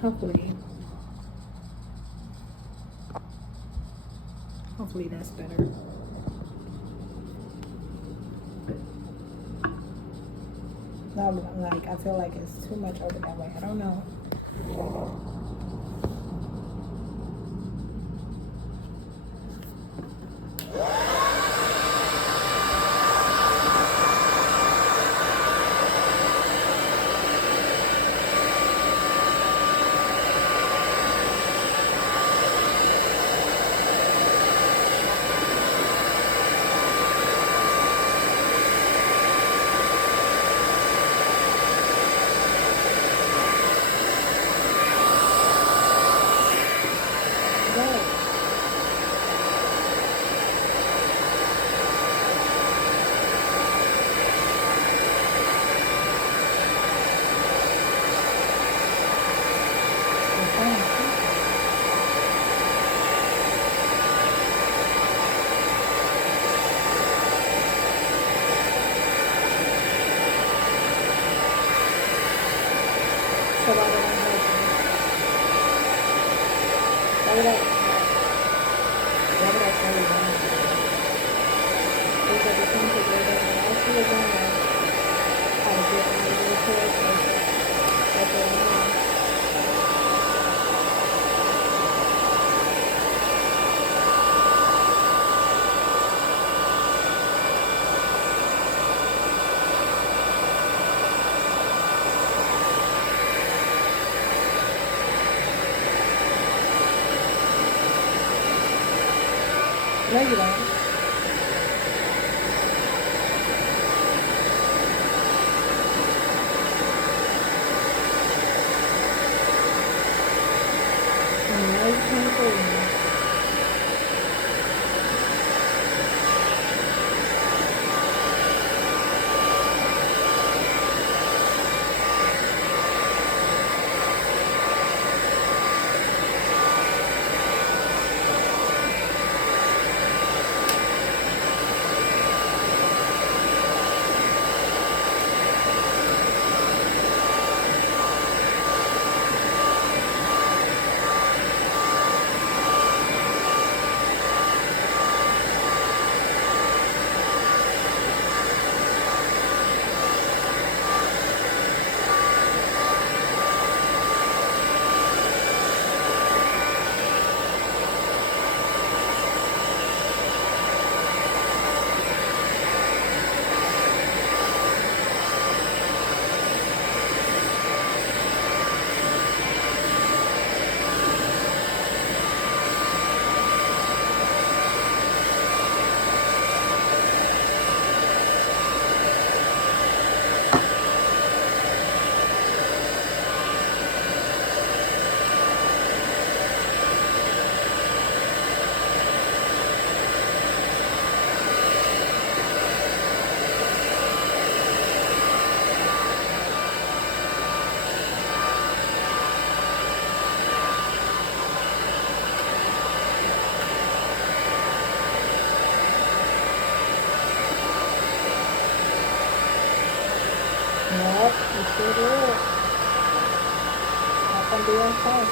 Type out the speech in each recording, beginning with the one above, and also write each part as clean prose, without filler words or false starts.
Hopefully. Hopefully that's better. No, but I'm like, I feel like it's too much over that way. I don't know. Right. It's fine. So why did I help you? Why would I tell you that? Because it's something that I should have done how to get out of your character. That's what I know. No, you don't. No, you can't fool me. Yep, you sure did. Not gonna be okay.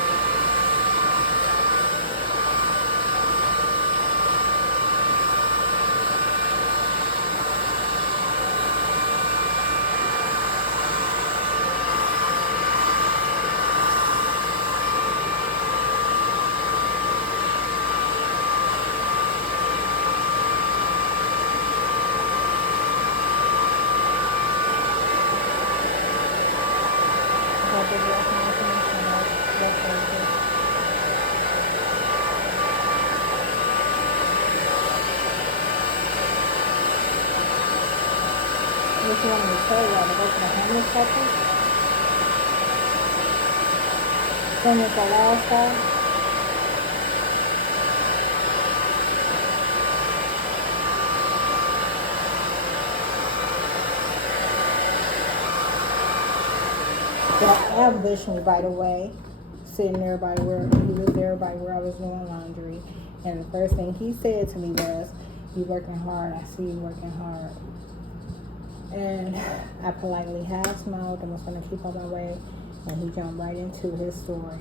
Got the information. That's very good. What you want me to tell y'all to go to the homeless shelter? Same as the last guy? Yeah, I have Vishnu, by the way, sitting there by where he was there by where I was doing laundry, and the first thing he said to me was, "You working hard. I see you working hard." And I politely half smiled and was going to keep on my way. And he jumped right into his story.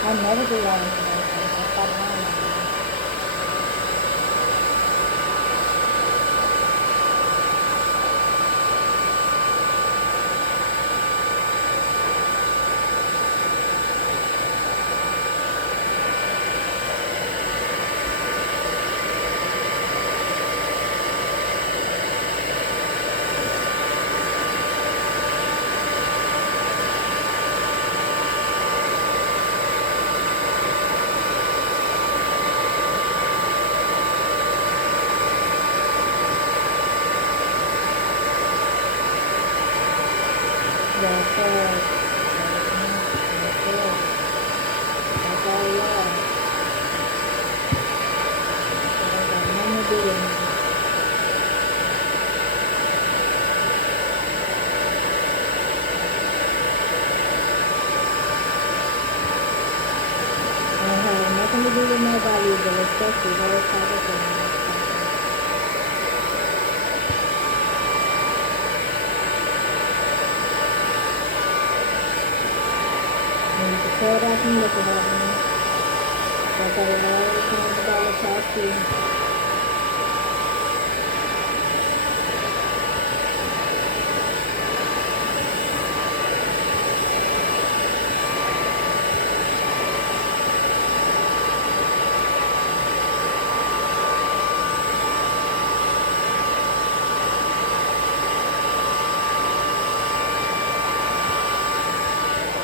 I never do that information. I stop lying on you. That's good. That's good. That's all we are. That got nothing to do with me. I have nothing to do with nobody, but respect is always powerful. And you can tell that from looking at me. That's why it always comes about what y'all see.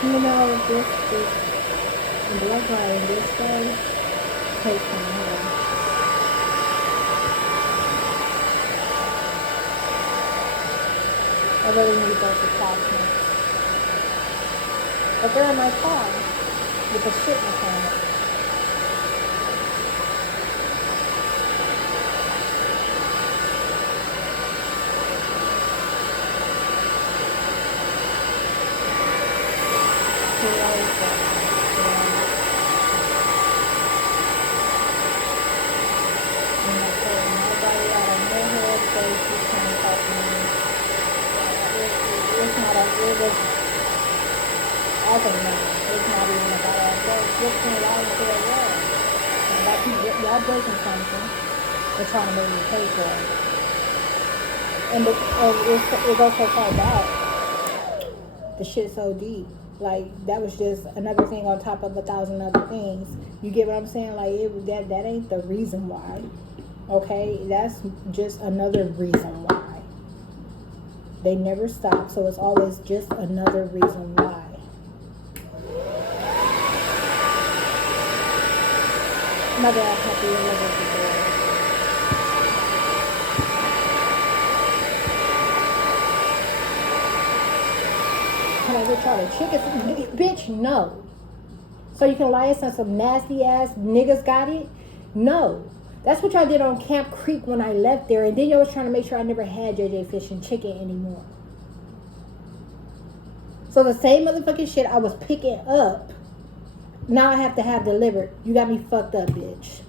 You know, this blood guy in this way takes some more. I really need those attachments. But they're in my car with the shit mechanic. Who knows that? And I told nobody out of no headspace who can talk to me. It's not a, it was, I think no, it's not even about that. It's $15 to the wall. And y'all breaking something. They're trying to make me pay for it. And it goes so far back. The shit's so deep. Like, that was just another thing on top of 1,000 other things. You get what I'm saying? Like, that ain't the reason why. Okay? That's just another reason why. They never stop, so it's always just another reason why. My dad had to deliver before. Can I go try to chicken? Bitch, no. So you can lie us on some nasty ass niggas got it? No. That's what y'all did on Camp Creek when I left there. And then y'all was trying to make sure I never had JJ Fish and chicken anymore. So the same motherfucking shit I was picking up, now I have to have delivered. You got me fucked up, bitch.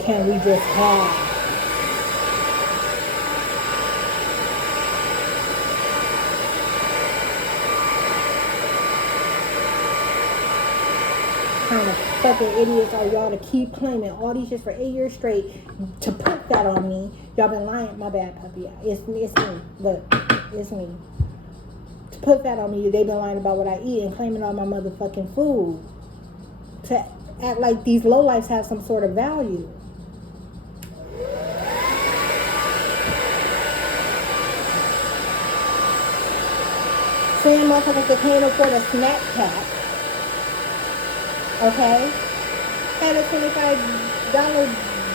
Can we just have? Kind of fucking idiots are y'all to keep claiming all these shit for 8 years straight to put that on me. Y'all been lying. My bad, puppy. It's me. Look, it's me. To put that on me, they been lying about what I eat and claiming all my motherfucking food. To act like these lowlifes have some sort of value. Saying motherfuckers that can't afford a snack pack. Okay? Had a $25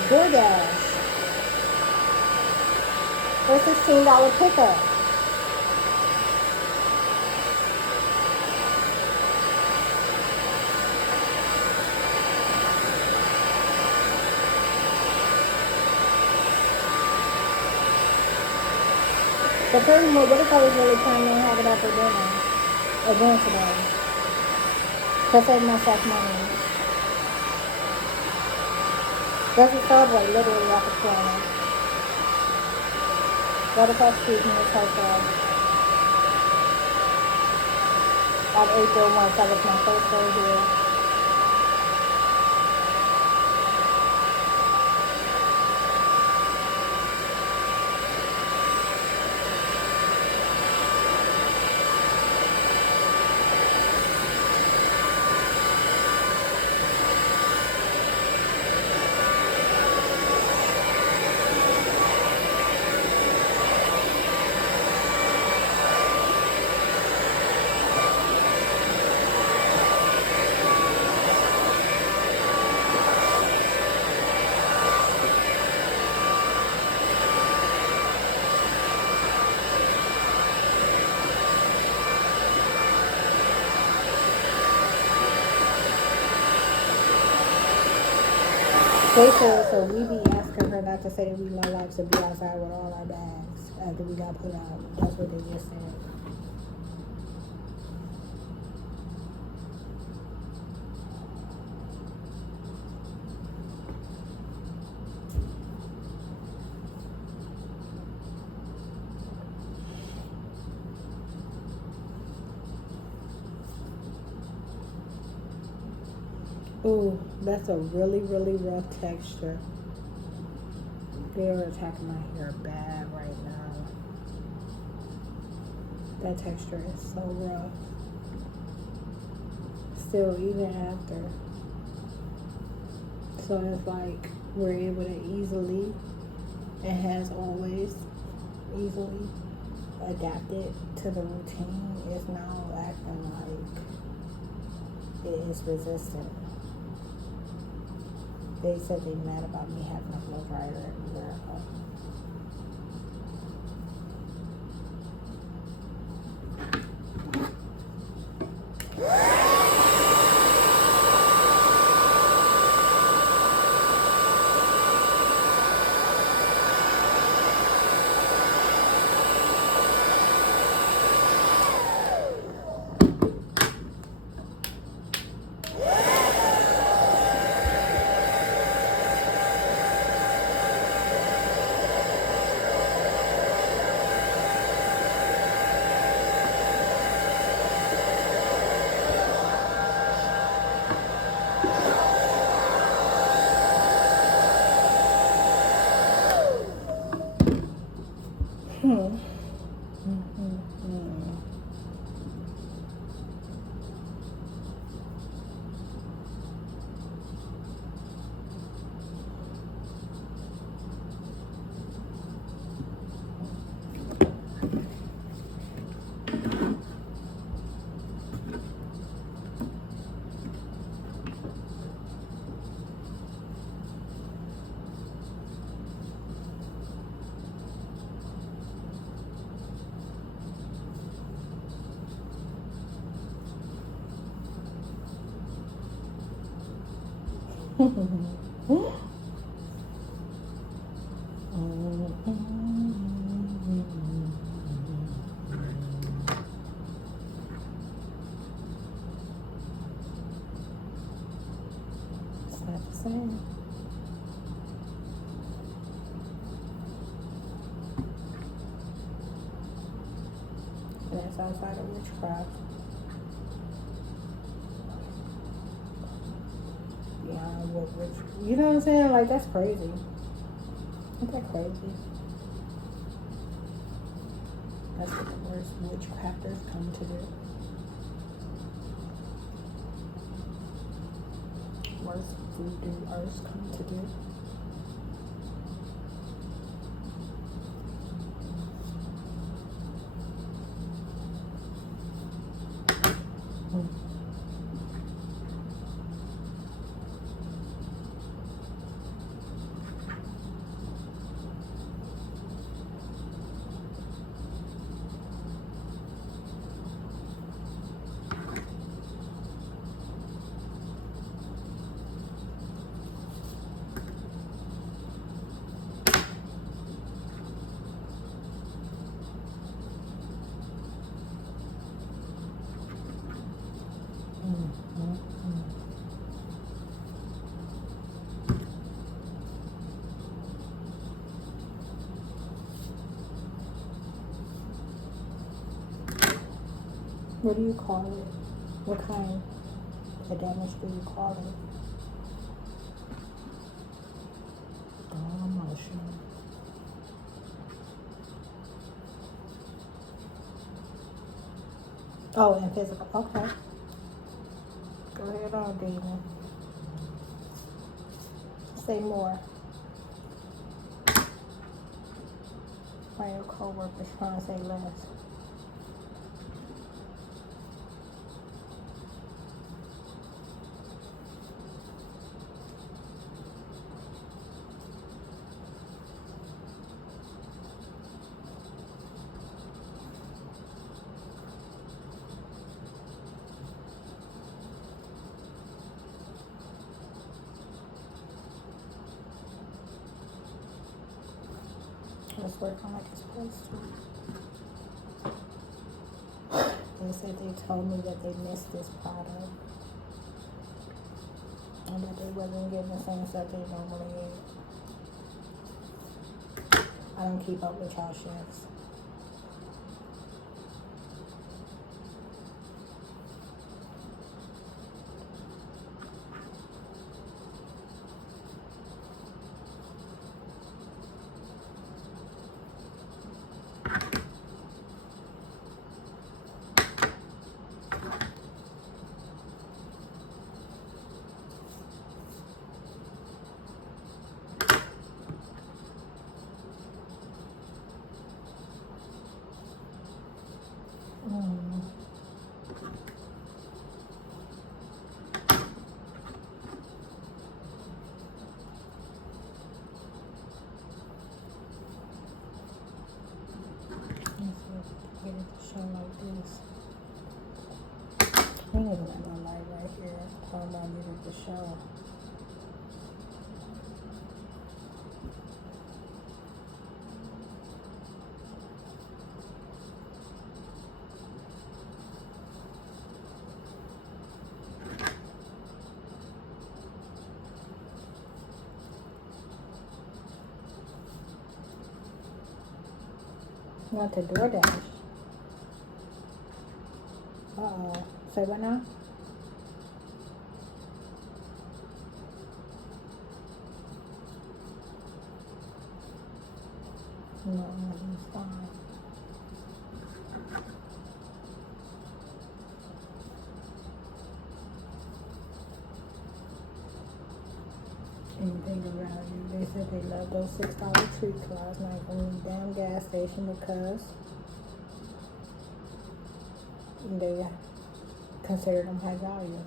DoorDash. Or $16 pickup. But furthermore, what if I was really planning on having that for dinner? Or doing today? To save myself money. There's a Subway literally off the corner. Right across the street from this hotel. On April 1st, that was my first day here. They said, so we be asking her not to say that we low lives to be outside with all our bags after we got put out. That's what they just said. Ooh, that's a really, really rough texture. They're attacking my hair bad right now. That texture is so rough. Still, even after. So it's like we're able to easily, and has always easily adapted to the routine. It's now acting like it is resistant. They said they mad about me having a blow dryer everywhere. It's not the same. That's outside of witchcraft. You know what I'm saying? Like, that's crazy. Isn't that crazy? That's what the worst witchcrafters come to do. Worst voodooers come to do. What do you call it? What kind of damage do you call it? Oh, emotional. Oh, and physical. Okay. Go ahead on, demon. Say more. Why your co-worker's trying to say less? Let's work on like it's supposed to. They said they told me that they missed this product and that they wasn't getting the same stuff they normally get. I don't keep up with y'all chefs. Get it to show like this. I think it's not light right here. Talking about get it to show. Not to DoorDash. Uh-oh. Say what now? No, he's fine. Anything around you. They said they love those $6 treats last night from the damn gas station because they consider them high value.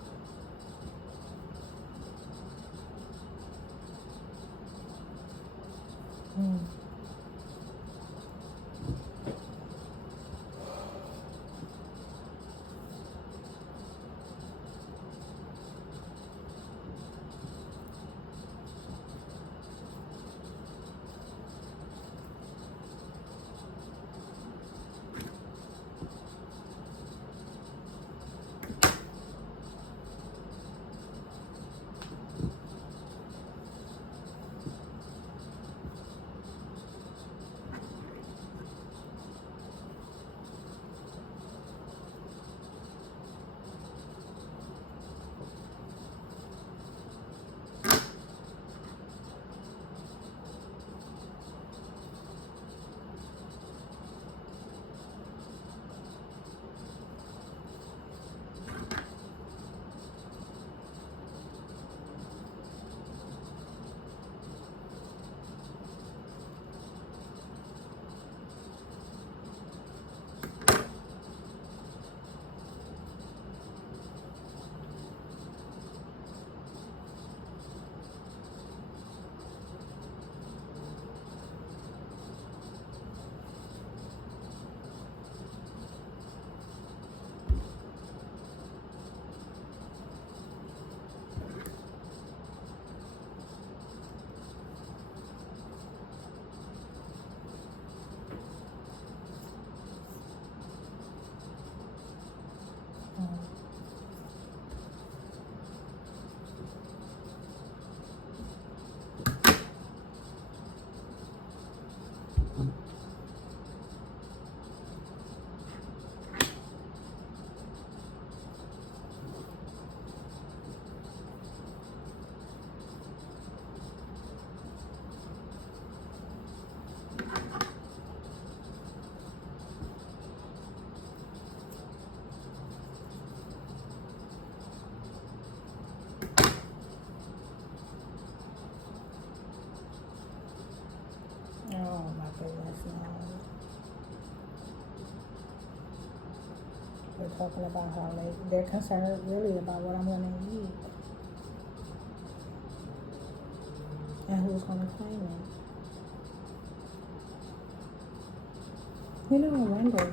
They're talking about how they're concerned really about what I'm going to eat and who's going to claim it. You know, I wonder.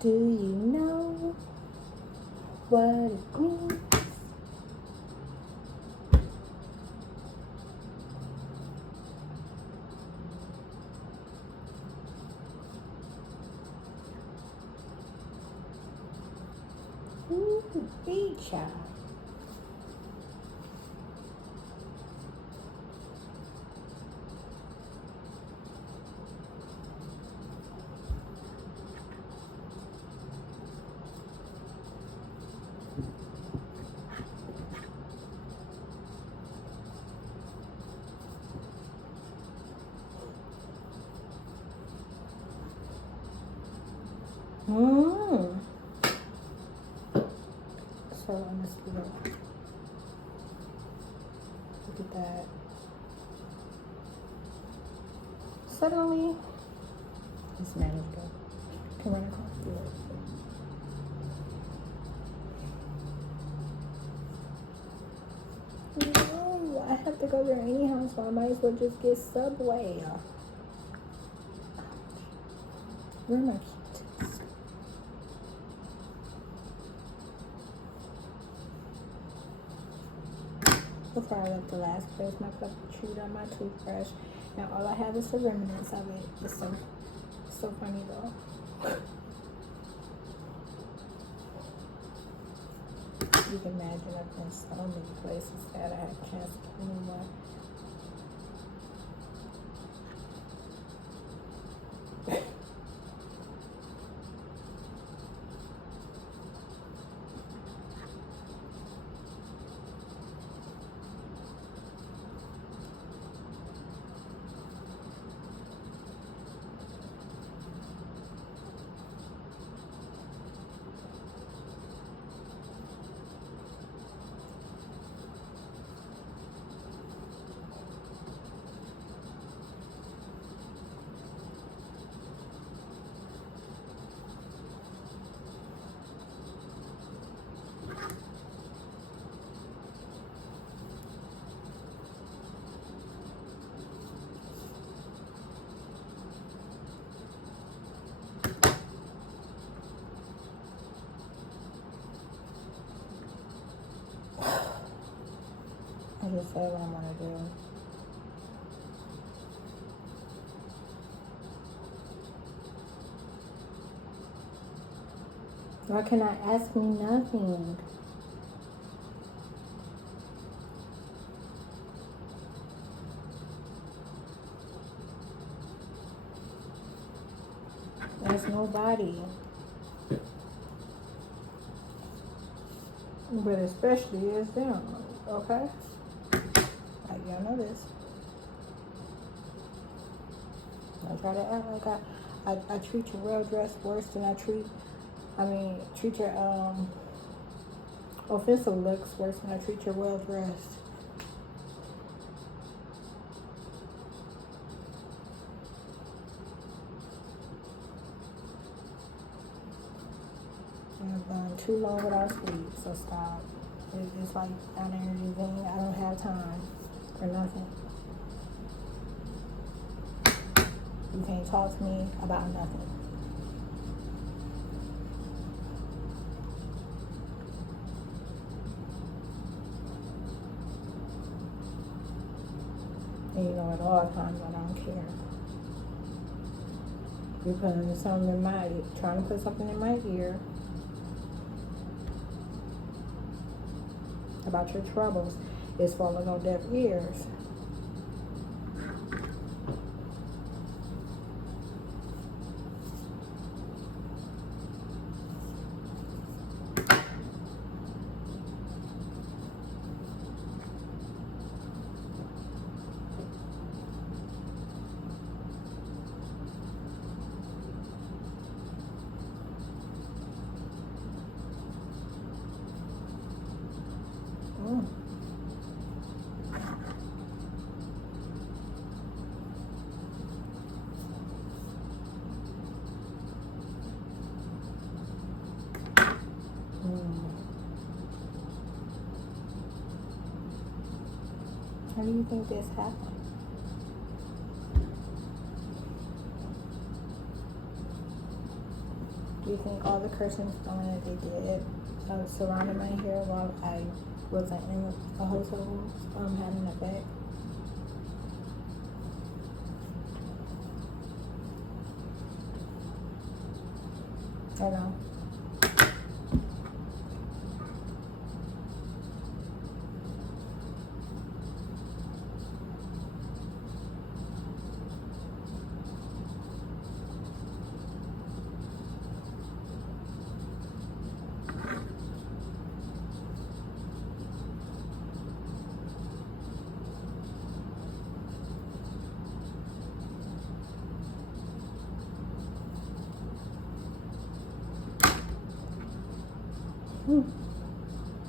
Do you know what it means? Ooh, big child. Mmm. So on this video, look at that. Suddenly, it's manageable. Can run across the road. No, I have to go there anyhow, so I might as well just get Subway. Where am I keep this? Before I left the last place, my puppy chewed on my toothbrush. Now all I have is the remnants of it. It's so funny though. You can imagine I've been so many places that I can't skip anymore. I just say what I want to do. Why can I ask me nothing? There's nobody. But especially is them, okay? Like, y'all know this. I try to act like I treat your well dressed worse than I treat your offensive looks worse than I treat your well dressed. I've gone too long without sleep, so stop. It's like an energy thing. I don't have time for nothing. You can't talk to me about nothing. And you know, at all times, I don't care. You're putting something in my ear, trying to put something in my ear about your troubles. It's falling on deaf ears. How do you think this happened? Do you think all the curtains going that they did surrounding my hair while I wasn't in a hotel room had an effect? I know.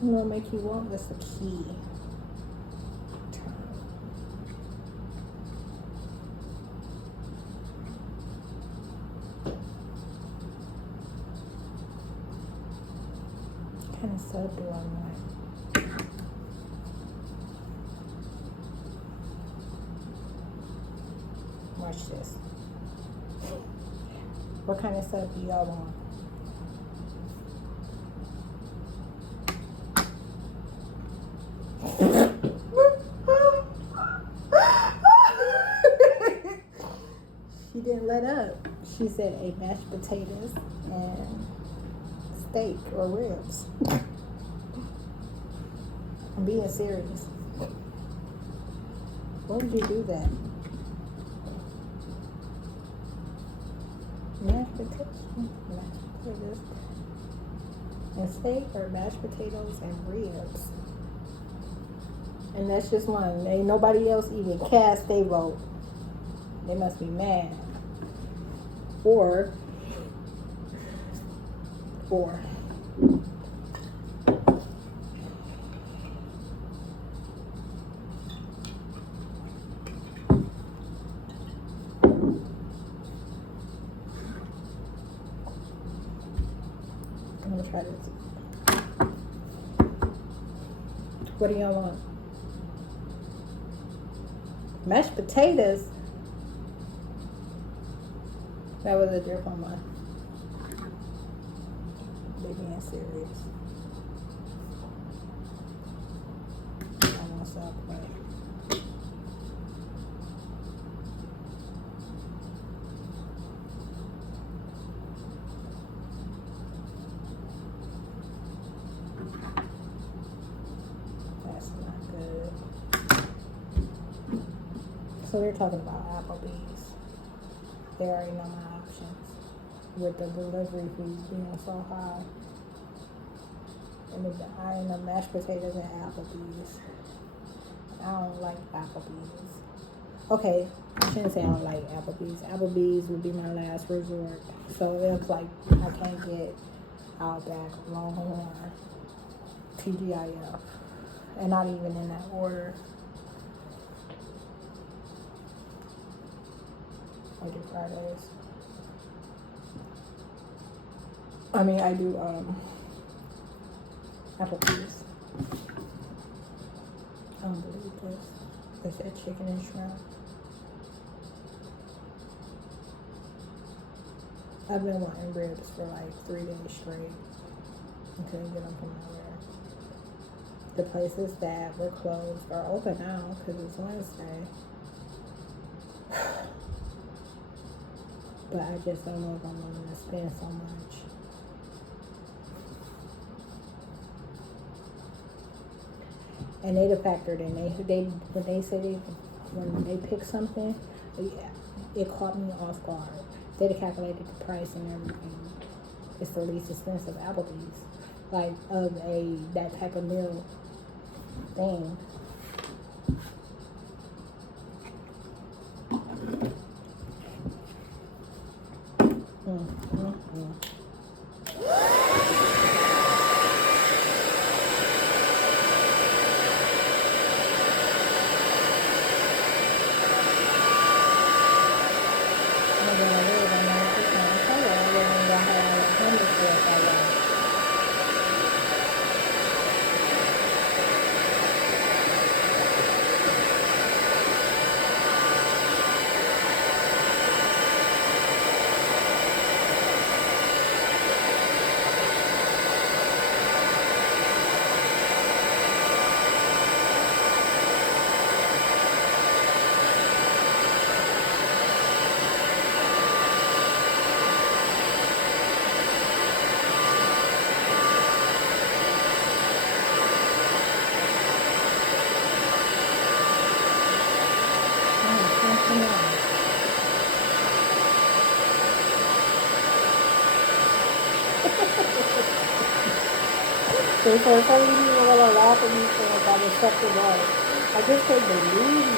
What make you want this? The key. What kind of soap do I want? Watch this. What kind of soap do y'all want? She didn't let up. She said a mashed potatoes and steak or ribs. I'm being serious. Why would you do that? Mashed potatoes and steak or mashed potatoes and ribs. And that's just one. Ain't nobody else even cast their vote. They must be mad. Or I'm gonna try this. What do y'all want? Mashed potatoes. That was a drip on my. They being serious. I want to stop playing. That's not good. So they're talking about Applebee's. They already know my options with the delivery fees being so high. And the mashed potatoes and Applebee's. I don't like Applebee's. Okay, I shouldn't say I don't like Applebee's. Applebee's would be my last resort. So if like I can't get Outback, Longhorn, TGIF, and not even in that order. I do Fridays. I mean, I do Applebee's. I don't believe this. They said chicken and shrimp. I've been wanting ribs for like 3 days straight. I couldn't get them from nowhere. The places that were closed are open now because it's Wednesday. But I just don't know if I'm willing to spend so much. And they factored in. When they pick something, it caught me off guard. They calculated the price and everything. It's the least expensive Applebee's, like of that type of meal thing. So some of these people gonna laugh at me saying I was sucked away. I guess they believe me.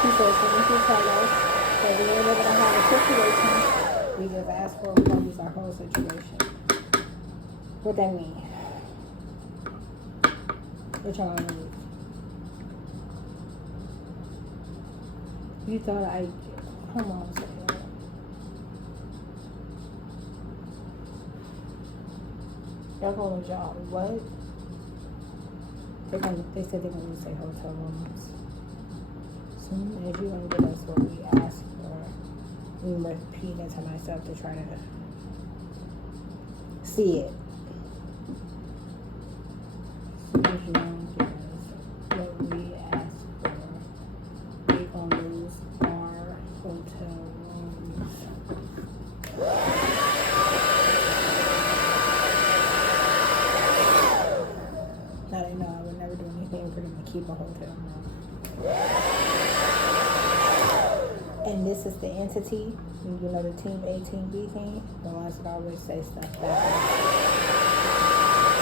He says, so if you tell us that we ain't able to have a situation, we just ask for we're gonna use our whole situation. What that mean? What y'all need? You thought I come on, say that. Y'all calling y'all what? They said they're gonna say hotel rooms. Soon as you gonna give us what we ask for, we repeat it to myself to try to see it. Soon as you gonna give us what we ask for, we gonna lose our hotel rooms. Now they know I would never do anything for them to keep a hotel room. And this is the entity, you know, the team A, team B team, the ones that always say stuff back.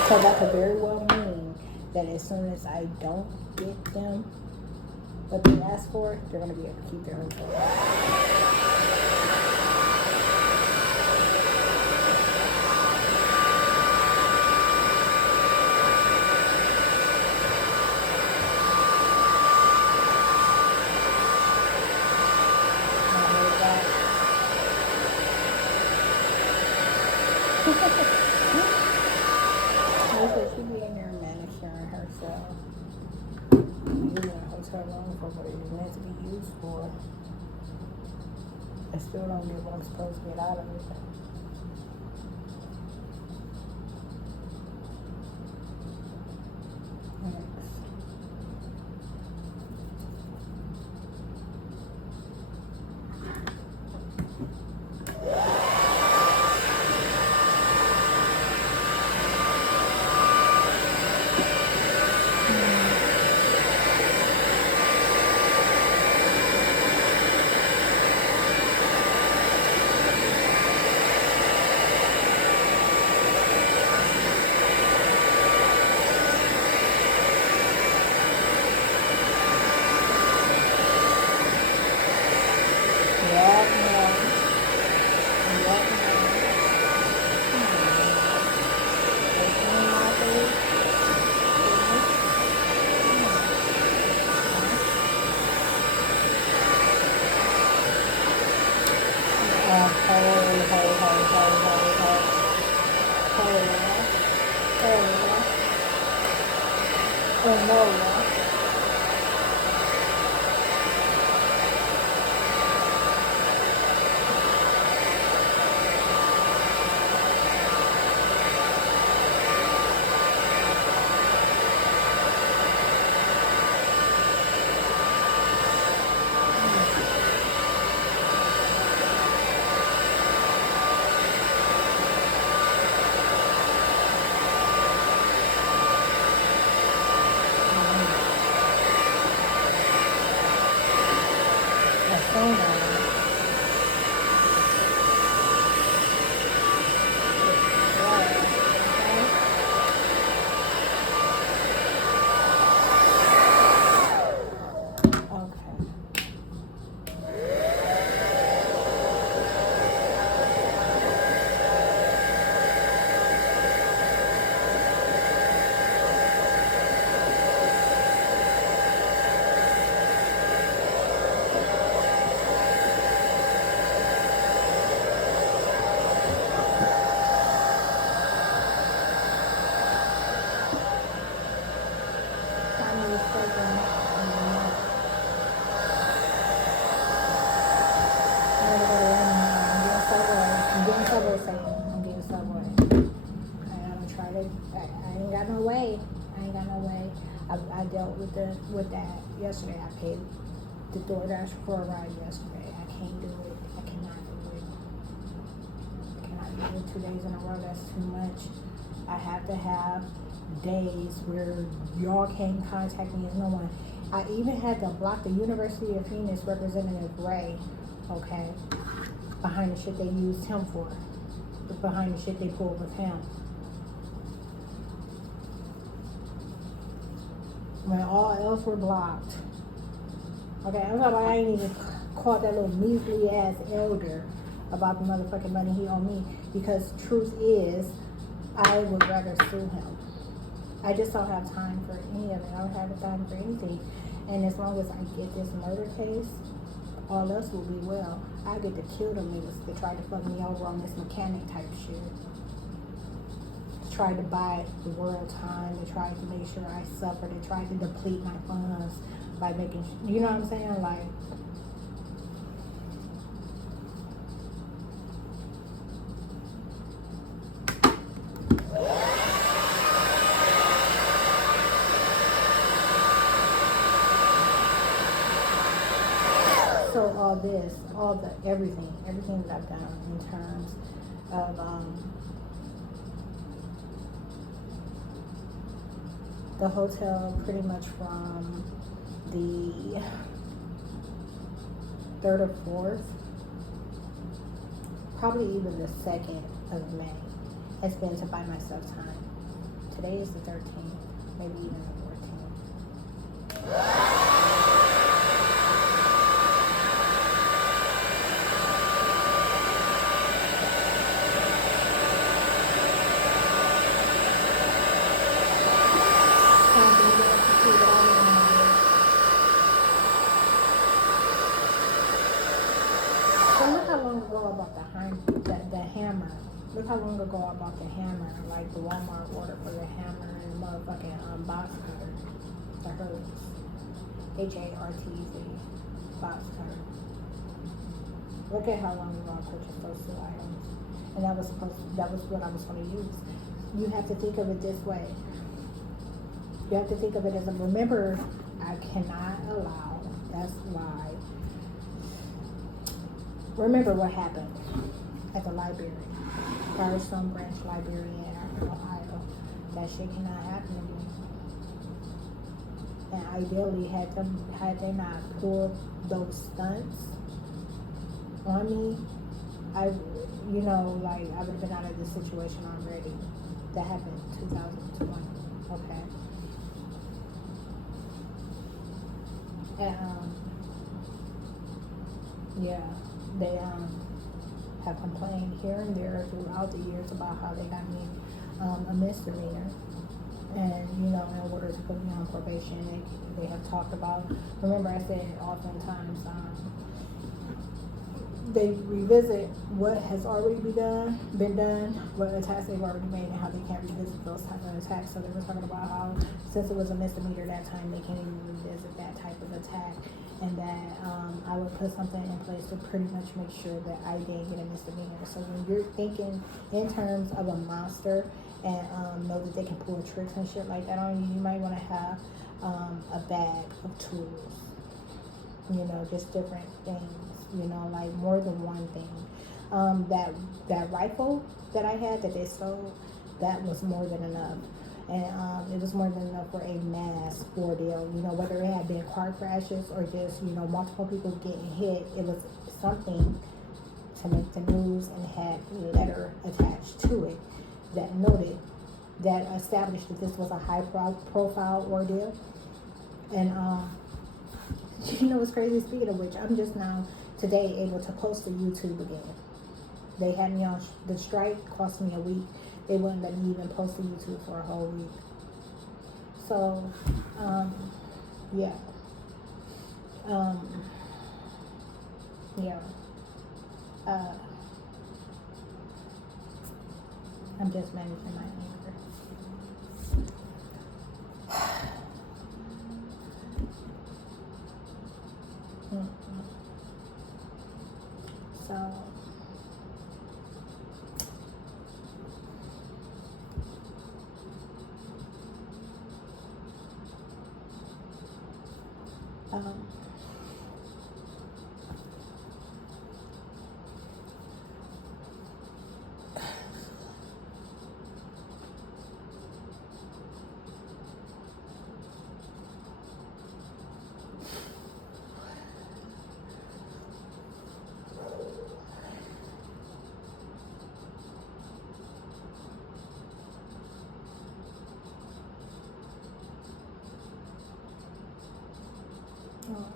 So that could very well mean that as soon as I don't get them what they ask for, they're going to be able to keep their hotel. She be in there manicuring herself. Using a hotel room for what it was meant to be used for. I still don't get what I'm supposed to get out of it. just saying, I'm getting Subway. I'm gonna try to. I ain't got no way. I ain't got no way. I dealt with that yesterday. I paid the DoorDash for a ride yesterday. I can't do it. I cannot do it. I cannot do it 2 days in a row. That's too much. I have to have days where y'all can't contact me as no one. I even had to block the University of Phoenix Representative Ray, okay, behind the shit they used him for, behind the shit they pulled with him. When all else were blocked. Okay, I'm talking about I ain't even called that little measly ass elder about the motherfucking money he owed me, because truth is, I would rather sue him. I just don't have time for any of it. I don't have time for anything. And as long as I get this murder case, all else will be well. I get to kill them niggas that try to fuck me over on this mechanic type shit. To try to buy the world time. They tried to make sure I suffer. They tried to deplete my funds by making, you know what I'm saying? Like, so all this, everything that I've done in terms of the hotel, pretty much from the 3rd or 4th, probably even the 2nd of May, has been to buy myself time. Today is the 13th, maybe even the 14th. Look how long ago I bought the hammer, like the Walmart order for the hammer and the motherfucking box cutter, the Hertz, HARTZ box cutter. Look at how long ago I purchased those 2 items, and that was what I was going to use. You have to think of it this way. You have to think of it as remember, I cannot allow. That's why. Remember what happened at the library. Firestone Branch Library in Akron, Ohio. That shit cannot happen again. And ideally, had they not pulled those stunts on me, I would have been out of this situation already. That happened in 2020. Okay. And they have complained here and there throughout the years about how they got me a misdemeanor, and in order to put me on probation, they have talked about. Remember, I said oftentimes they revisit what has already been done, what attacks they've already made, and how they can't revisit those type of attacks. So they were talking about how since it was a misdemeanor that time, they can't even revisit that type of attack, and that I would put something in place to pretty much make sure that I didn't get a misdemeanor. So when you're thinking in terms of a monster and know that they can pull tricks and shit like that on you, you might want to have a bag of tools, just different things, like more than one thing. That rifle that I had that they stole, that was more than enough. And it was more than enough for a mass ordeal, whether it had been car crashes or just, multiple people getting hit. It was something to make the news and had a letter attached to it that established that this was a high profile ordeal. And what's crazy, speaking of which, I'm just now today able to post to YouTube again. They had me on the strike, cost me a week. They wouldn't let me even post to YouTube for a whole week. So, yeah. I'm just managing my anger. So, Um, oh,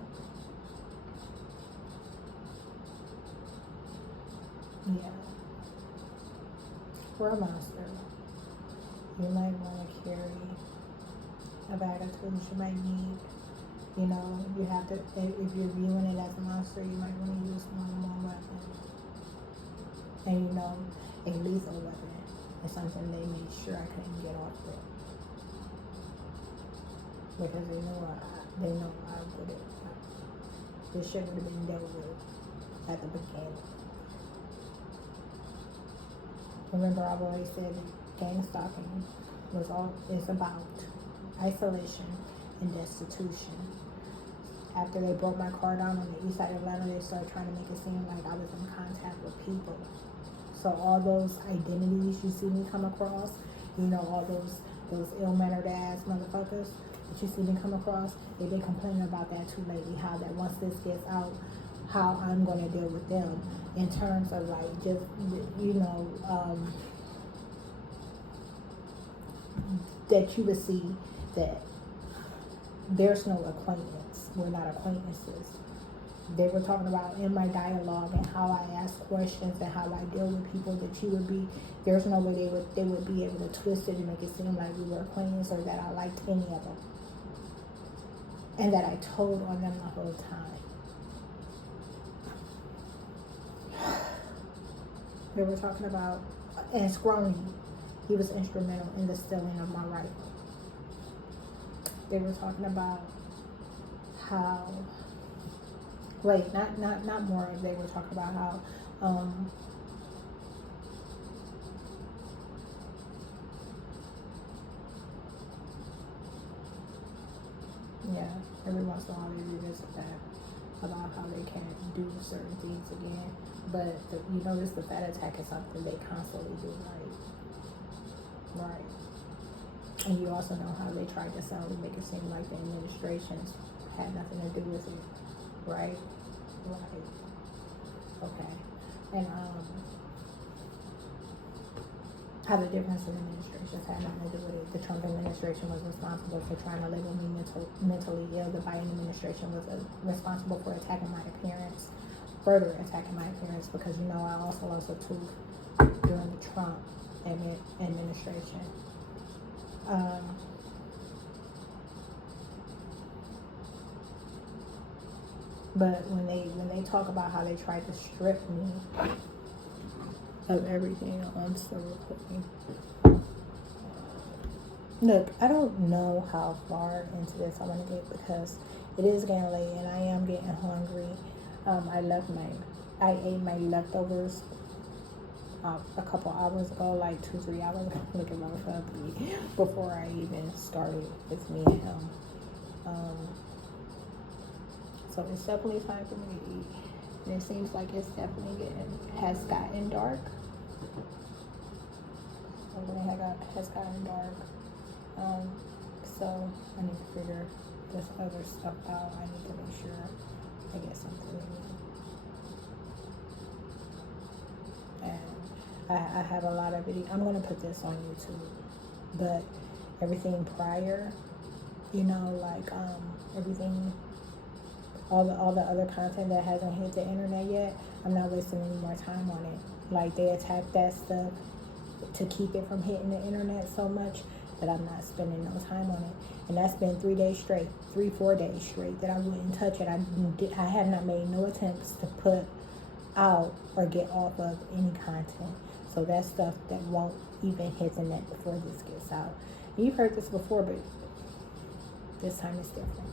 yeah. For a monster, you might want to carry a bag of tools you might need. You know, you have to, if you're viewing it as a monster, you might want to use more than one weapon. And you know, a lethal weapon is something they made sure I couldn't get off with. Because they know I would have, this shit would have been dealt with at the beginning. Remember, I've always said gang stalking is about isolation and destitution. After they broke my car down on the east side of Atlanta, they started trying to make it seem like I was in contact with people. So all those identities you see me come across, you know, all those ill-mannered ass motherfuckers that you see me come across, they've been complaining about that too lately, how that once this gets out, how I'm going to deal with them in terms of like just, you know, that you would see that there's no acquaintance. We're not acquaintances. They were talking about in my dialogue and how I ask questions and how I deal with people that you would be, there's no way they would be able to twist it and make it seem like we were acquaintances or that I liked any of them. And that I told on them the whole time. They were talking about, and Scrony, he was instrumental in the stealing of my rifle. They were talking about how, wait, not more, they were talking about how, yeah, every once in a while they revisit that, about how they can't do certain things again. But you notice the Fed attack is something they constantly do, right? And you also know how they tried to sell and make it seem like the administrations had nothing to do with it, right? Right. Okay. And how the difference in administrations had nothing to do with it. The Trump administration was responsible for trying to label me mentally ill. The Biden administration was responsible for attacking my appearance, further attacking my appearance, because you know I also lost a tooth during the Trump administration. But when they talk about how they tried to strip me of everything, I'm still recording. Look, I don't know how far into this I want to get because it is getting late and I am getting hungry. I ate my leftovers a couple hours ago, like 2-3 hours ago. Look at my family before I even started with me and him. So it's definitely time for me to eat. And it seems like it's definitely has gotten dark. Has gotten dark. So I need to figure this other stuff out. I need to make sure I get something to eat. And I have a lot of videos. I'm gonna put this on YouTube, but everything prior, you know, like everything, all the other content that hasn't hit the internet yet, I'm not wasting any more time on it. Like they attack that stuff to keep it from hitting the internet so much that I'm not spending no time on it. And that's been 3 days straight, 3-4 days straight that I wouldn't touch it. I have not made no attempts to put out or get off of any content. So that's stuff that won't even hit the net before this gets out. And you've heard this before, but this time it's different.